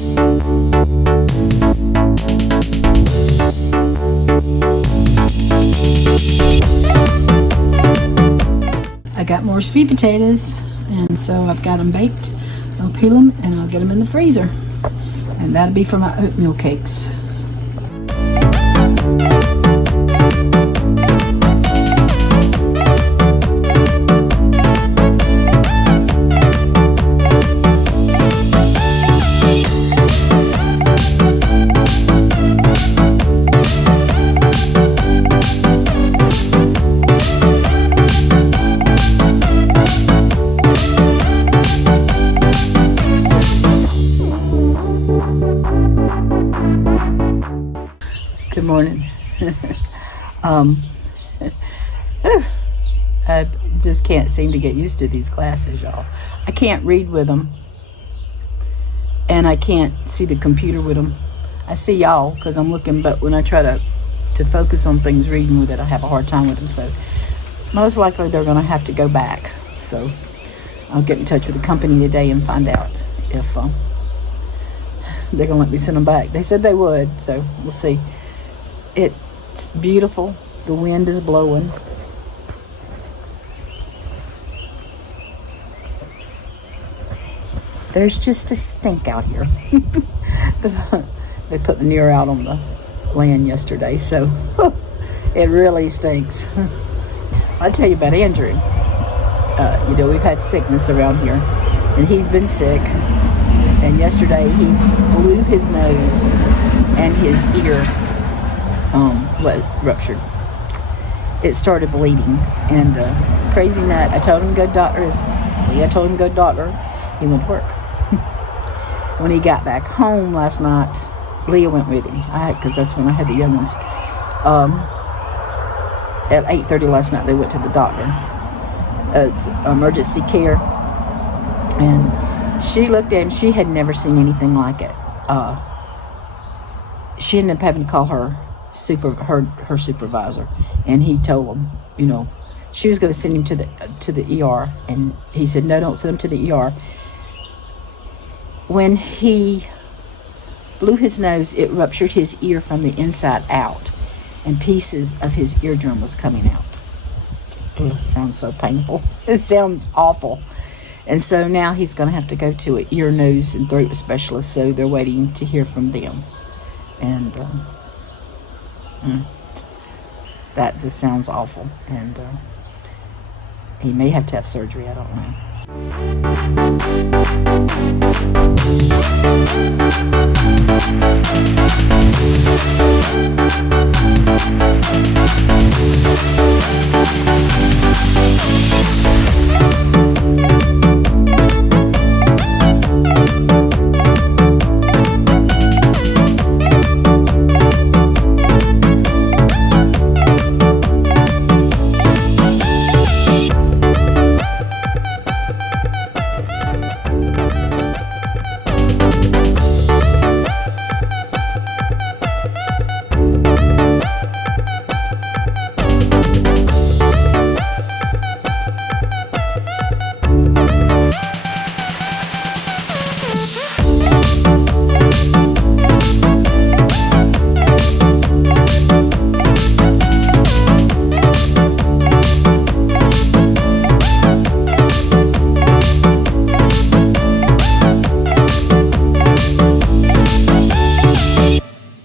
I got more sweet potatoes, and so I've got them baked. I'll peel them and I'll get them in the freezer, and that'll be for my oatmeal cakes. Good morning. I just can't seem to get used to these glasses, y'all. I can't read with them, and I can't see the computer with them. I see y'all because I'm looking, but when I try to focus on things reading with it, I have a hard time with them. So most likely they're going to have to go back. So I'll get in touch with the company today and find out if they're going to let me send them back. They said they would, so we'll see. It's beautiful. The wind is blowing. There's just a stink out here. They put the manure out on the land yesterday, so it really stinks. I'll tell you about Andrew. We've had sickness around here, and he's been sick. And yesterday he blew his nose, and his ear ruptured. It started bleeding, and crazy nut. I told him to go to doctor. I told him to go to doctor. He went to work. When he got back home last night, Leah went with him. Because that's when I had the young ones. At 8:30 last night, they went to the doctor. It's emergency care, and she looked at him. She had never seen anything like it. She ended up having to call her supervisor, and he told him, she was going to send him to the ER, and he said, no, don't send him to the ER. When he blew his nose, it ruptured his ear from the inside out, and pieces of his eardrum was coming out. It sounds so painful. It sounds awful. And so now he's going to have to go to an ear, nose, and throat specialist, so they're waiting to hear from them. And that just sounds awful. And he may have to have surgery, I don't know.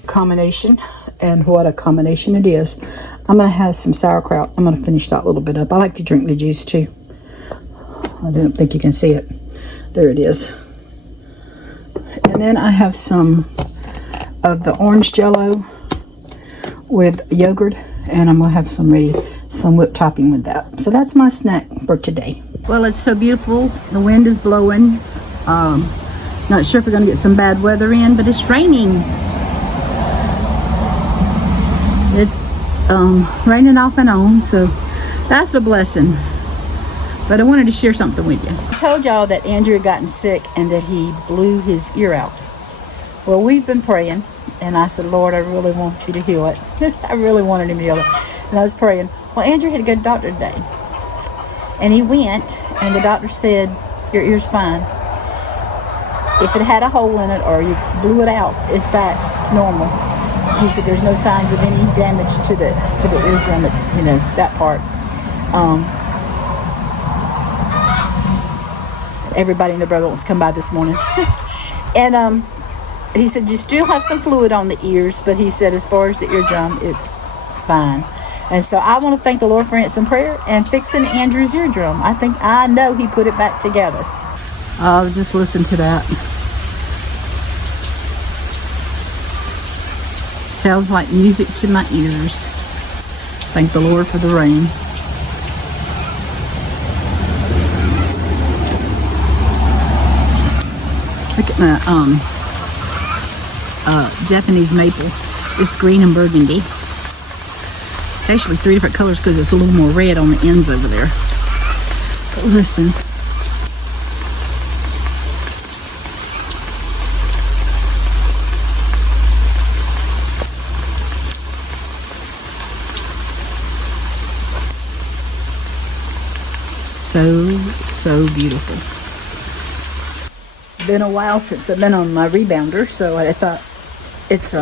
Combination, and what a combination it is. I'm going to have some sauerkraut. I'm going to finish that little bit up. I like to drink the juice too. I don't think you can see it. There it is. And then I have some of the orange jello with yogurt, and I'm going to have some whipped topping with that. So that's my snack for today. Well, it's so beautiful. The wind is blowing. Not sure if we're going to get some bad weather in, but it's raining. It's raining off and on, so that's a blessing. But I wanted to share something with you. I told y'all that Andrew had gotten sick and that he blew his ear out. Well, we've been praying, and I said, Lord, I really want you to heal it. I really wanted him to heal it. And I was praying. Well, Andrew had to go to the doctor today. And he went, and the doctor said, your ear's fine. if it had a hole in it or you blew it out, it's back to normal. He said there's no signs of any damage to the eardrum, you know, that part. Everybody and their brother wants to come by this morning. And he said you still have some fluid on the ears, but he said as far as the eardrum, it's fine. And so I want to thank the Lord for answering prayer and fixing Andrew's eardrum. I know he put it back together. Oh, just listen to that. Sounds like music to my ears. Thank the Lord for the rain. Look at my Japanese maple. It's green and burgundy. It's actually 3 different colors because it's a little more red on the ends over there. But listen. So beautiful. Been a while since I've been on my rebounder, so I thought it's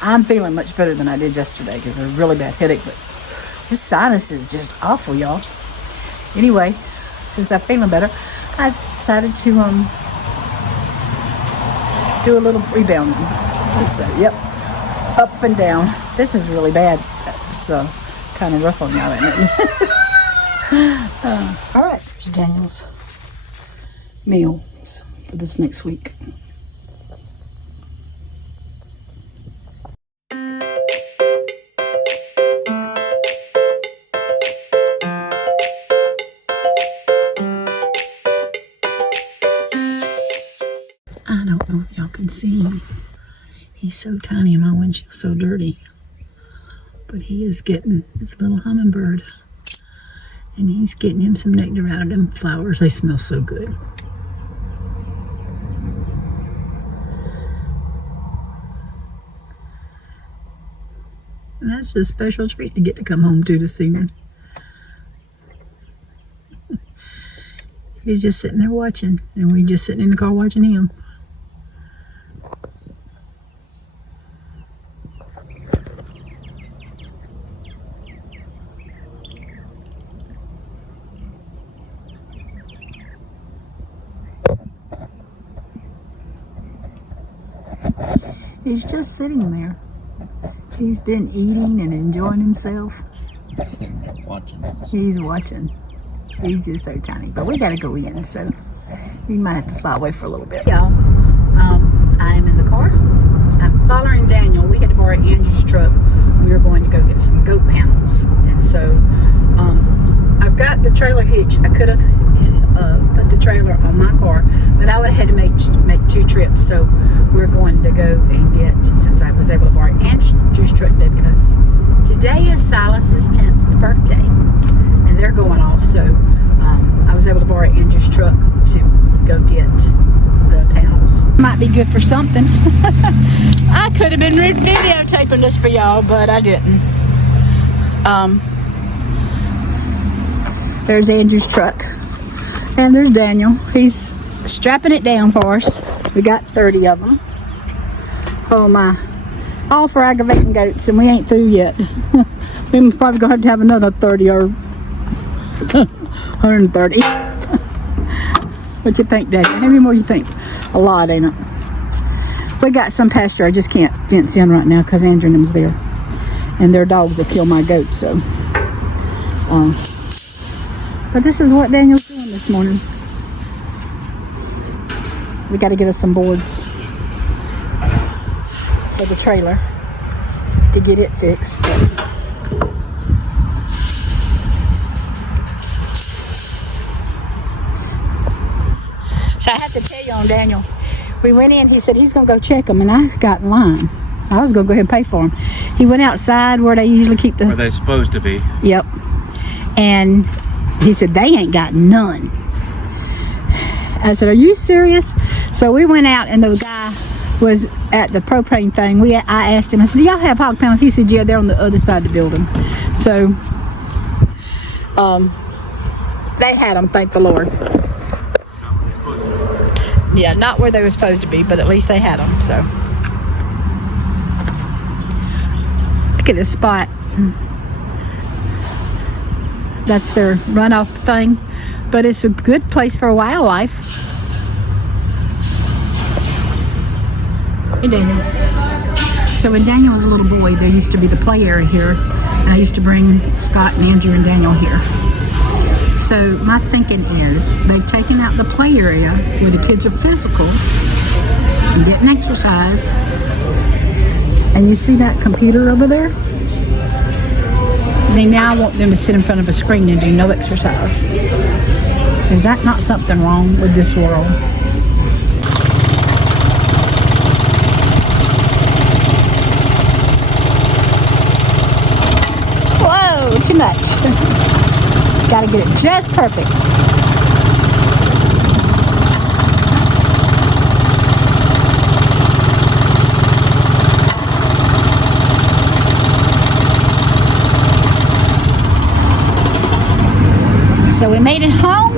I'm feeling much better than I did yesterday because a really bad headache, but this sinus is just awful, y'all. Anyway, since I'm feeling better, I decided to do a little rebounding. So, yep, up and down. This is really bad. It's kind of rough on y'all, isn't it? All right, here's Daniel's meals for this next week. I don't know if y'all can see him. He's so tiny and my windshield's so dirty. But he is getting his little hummingbird. And he's getting him some nectar out of them flowers. They smell so good. And that's a special treat to get to come home to this evening. He's just sitting there watching. And we just sitting in the car watching him. He's just sitting there. He's been eating and enjoying himself. He's watching. He's just so tiny. But we gotta go in, so we might have to fly away for a little bit. Y'all, I'm in the car. I'm following Daniel. We had to borrow Andrew's truck. We were going to go get some goat panels. And so I've got the trailer hitch. I could have put the trailer on my car, but I would have had to make 2 trips. So we're going to go and get, since I was able to borrow Andrew's truck today, because today is Silas's 10th birthday and they're going off. So I was able to borrow Andrew's truck to go get the panels. Might be good for something. I could have been videotaping this for y'all, but I didn't. There's Andrew's truck. And there's Daniel. He's strapping it down for us. We got 30 of them. Oh my. All for aggravating goats, and we ain't through yet. We're probably going to have another 30 or 130. What you think, Daddy? How many more you think? A lot, ain't it? We got some pasture I just can't fence in right now because Andrew and them's there. And their dogs will kill my goats, so. But this is what Daniel's doing this morning. We got to get us some boards for the trailer to get it fixed. So I have to tell you on Daniel, we went in, he said he's going to go check them, and I got in line. I was going to go ahead and pay for them. He went outside where they usually keep the... Where they're supposed to be. Yep. And he said, they ain't got none. I said, are you serious? So we went out, and the guy was at the propane thing. I asked him, I said, do y'all have hog panels? He said, yeah, they're on the other side of the building. So they had them, thank the Lord. Yeah, not where they were supposed to be, but at least they had them, so. Look at this spot. That's their runoff thing, but it's a good place for wildlife. Hey, Daniel. So when Daniel was a little boy, there used to be the play area here, and I used to bring Scott and Andrew and Daniel here. So my thinking is they've taken out the play area where the kids are physical and getting exercise. And you see that computer over there? They now want them to sit in front of a screen and do no exercise. Is that not something wrong with this world? Whoa, too much. Gotta get it just perfect. So we made it home,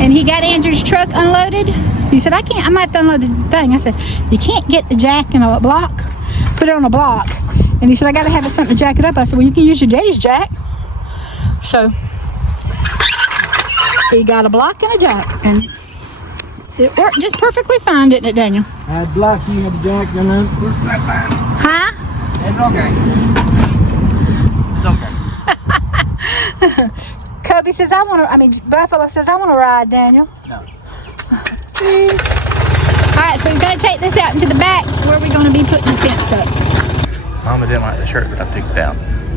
and he got Andrew's truck unloaded. He said, I might have to unload the thing. I said, you can't get the jack in a block, put it on a block. And he said, I gotta have something to jack it up. I said, well, you can use your daddy's jack. So he got a block and a jack, and it worked just perfectly fine, didn't it, Daniel? I had block, you had the jack, and then it's not fine. Huh? It's okay. Kobe says, Buffalo says, I want to ride, Daniel. No. Please. All right, so we're going to take this out into the back where we're going to be putting the fence up. Mama didn't like the shirt that I picked out.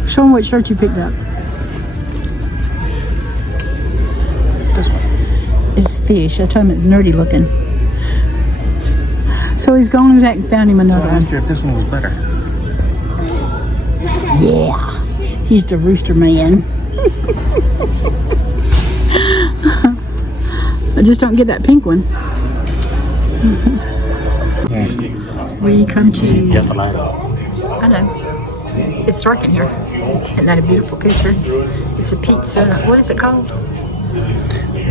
Show them what shirt you picked up. This one. It's fish. I told him it's nerdy looking. So he's gone back and found him another I one. asked her if this one was better. Yeah. He's the rooster man. I just don't get that pink one. We come to... Get the light off. I know. It's dark in here. Isn't that a beautiful picture? It's a pizza. What is it called?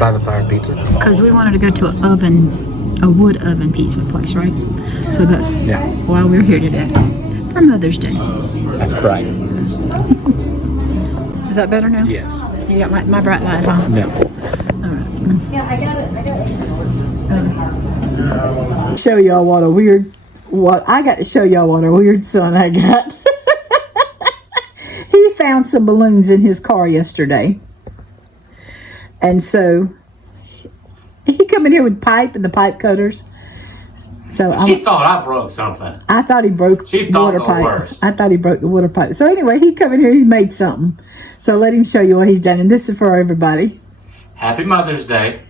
By the fire pizza. Because we wanted to go to a wood oven pizza place, right? So that's why we're here today. For Mother's Day. That's right. Is that better now? Yes. You got my bright light, huh? Yeah. All right. Yeah, I got it. Show y'all what I got to show y'all what a weird son I got. He found some balloons in his car yesterday. And so he come in here with pipe and the pipe cutters. So she thought I broke something. I thought he broke the water pipe. Worst. I thought he broke the water pipe. So anyway, he come in here, he's made something. So let him show you what he's done. And this is for everybody. Happy Mother's Day.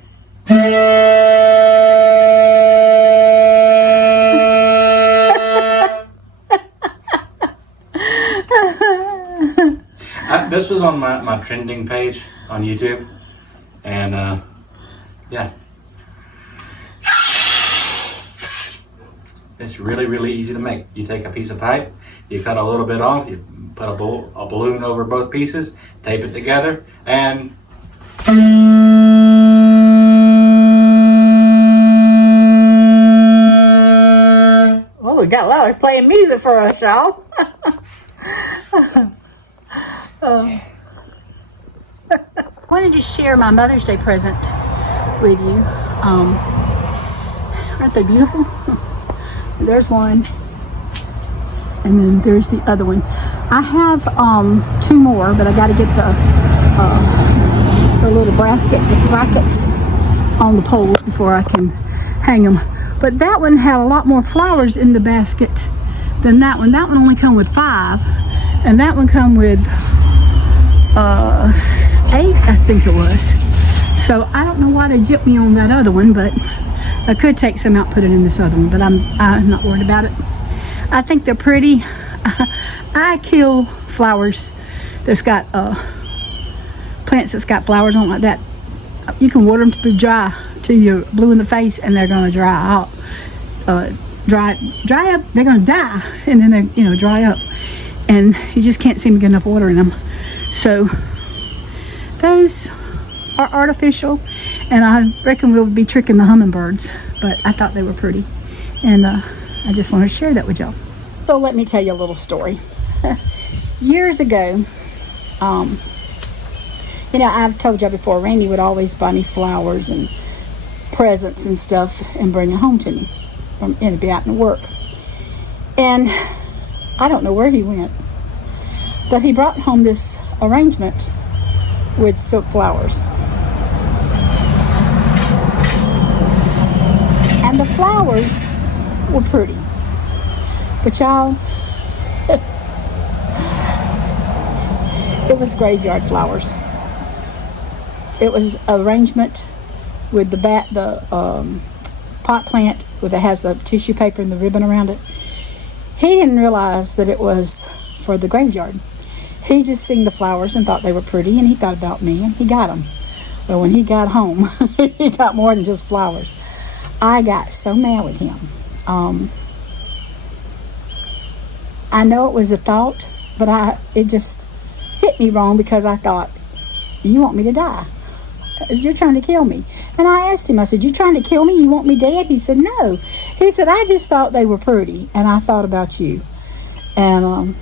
This was on my trending page on YouTube. And yeah. It's really, really easy to make. You take a piece of pipe, you cut a little bit off, you put a balloon over both pieces, tape it together, and well, we got Louder playing music for us, y'all. Wanted to share my Mother's Day present with you. Aren't they beautiful? There's one, and then there's the other one. I have two more, but I got to get the little brackets on the poles before I can hang them. But that one had a lot more flowers in the basket than that one. That one only come with 5, and that one come with 8, I think it was. So I don't know why they gypped me on that other one, but I could take some out, put it in this other one, but I'm not worried about it. I think they're pretty. I kill flowers that's got plants that's got flowers on like that. You can water them to dry till you're blue in the face, and they're gonna dry out. Dry up. They're gonna die, and then they dry up, and you just can't seem to get enough water in them. So those are artificial, and I reckon we'll be tricking the hummingbirds but I thought they were pretty. And I just want to share that with y'all. So let me tell you a little story. Years ago, you know, I've told y'all before, Randy would always buy me flowers and presents and stuff and bring it home to me and be out and work. And I don't know where he went, but he brought home this arrangement with silk flowers. And the flowers were pretty. But y'all, it was graveyard flowers. It was an arrangement with the pot plant that has the tissue paper and the ribbon around it. He didn't realize that it was for the graveyard. He just seen the flowers and thought they were pretty, and he thought about me, and he got them. But when he got home, he got more than just flowers. I got so mad with him. I know it was a thought, but it just hit me wrong because I thought, you want me to die? You're trying to kill me. And I asked him, I said, you trying to kill me? You want me dead? He said, no. He said, I just thought they were pretty, and I thought about you. And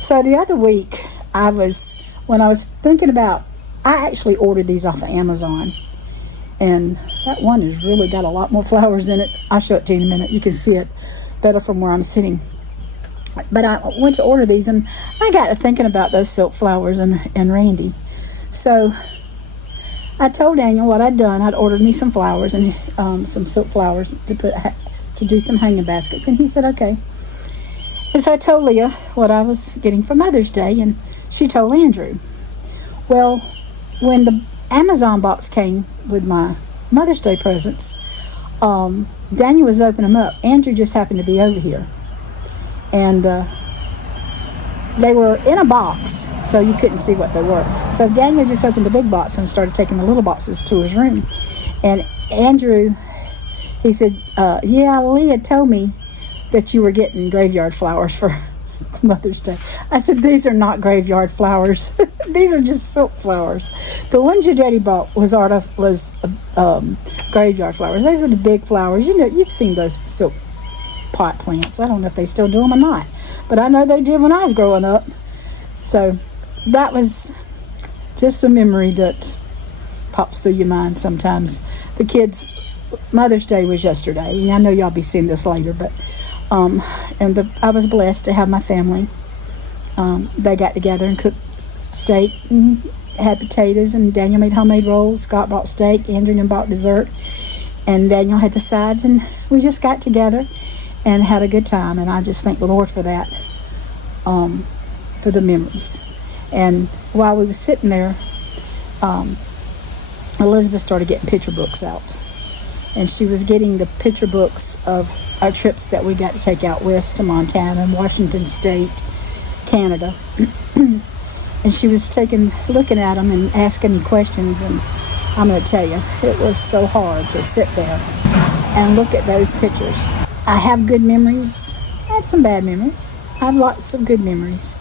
so the other week, when I was thinking about, I actually ordered these off of Amazon. And that one has really got a lot more flowers in it. I'll show it to you in a minute. You can see it better from where I'm sitting. But I went to order these, and I got to thinking about those silk flowers and Randy. So I told Daniel what I'd done. I'd ordered me some flowers and some silk flowers to do some hanging baskets. And he said, okay. And so I told Leah what I was getting for Mother's Day, and she told Andrew. Well, when the Amazon box came with my Mother's Day presents, Daniel was opening them up. Andrew just happened to be over here. And they were in a box, so you couldn't see what they were. So Daniel just opened the big box and started taking the little boxes to his room. And Andrew, he said, yeah, Leah told me that you were getting graveyard flowers for Mother's Day. I said, these are not graveyard flowers. These are just silk flowers. The ones your daddy bought was graveyard flowers. They were the big flowers. You know, you've seen those silk pot plants. I don't know if they still do them or not, but I know they did when I was growing up. So that was just a memory that pops through your mind sometimes. The kids, Mother's Day was yesterday, and I know y'all be seeing this later, but I was blessed to have my family. They got together and cooked steak and had potatoes, and Daniel made homemade rolls. Scott bought steak, Andrew bought dessert, and Daniel had the sides, and we just got together and had a good time. And I just thank the Lord for that, for the memories. And while we were sitting there, Elizabeth started getting picture books out, and she was getting the picture books of our trips that we got to take out west to Montana and Washington State, Canada. And she was looking at them and asking me questions, and I'm going to tell you, it was so hard to sit there and look at those pictures. I have good memories. I have some bad memories. I have lots of good memories.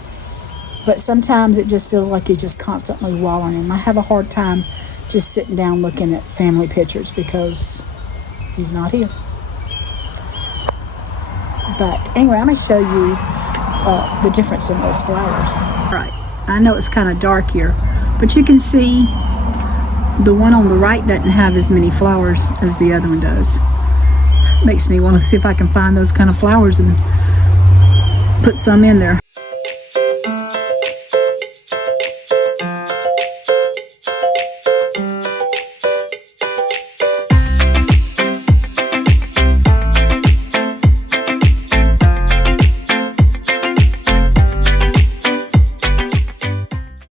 But sometimes it just feels like you're just constantly wallowing in them. I have a hard time just sitting down looking at family pictures because he's not here. But anyway, I'm going to show you the difference in those flowers. Right. I know it's kind of dark here, but you can see the one on the right doesn't have as many flowers as the other one does. Makes me want to see if I can find those kind of flowers and put some in there.